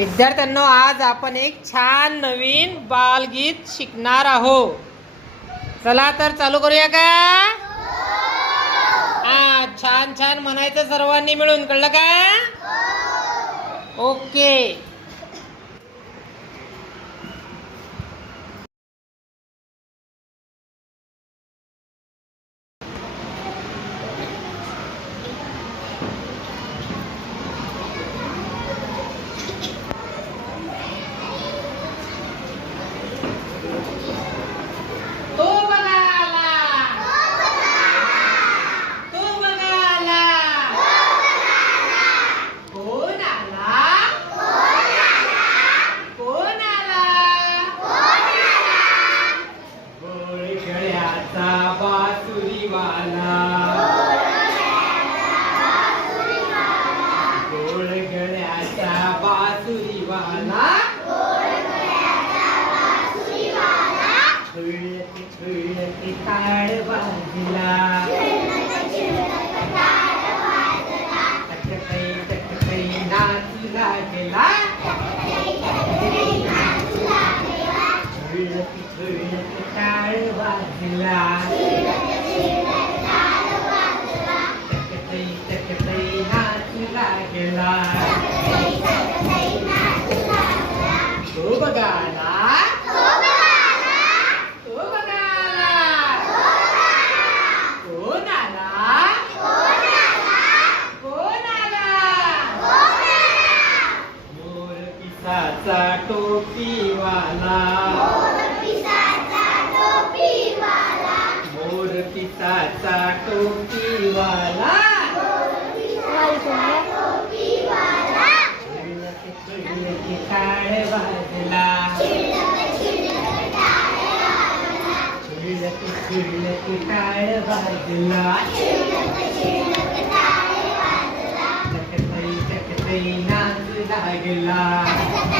विद्यार्थ्यांनो आज आपण एक छान नवीन बालगीत शिकणार आहोत. चला तर चालू करूया का? हा छान छान म्हणायचं सर्वांनी मिळून. कळलं का? ओके. पिसाचा टोपीवाला मोर पिसाचा टोपीवाला टाळ वाजला झुळकी झुळकी टाळ वाजला. टकटई टकटई नाचू लागला.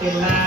que la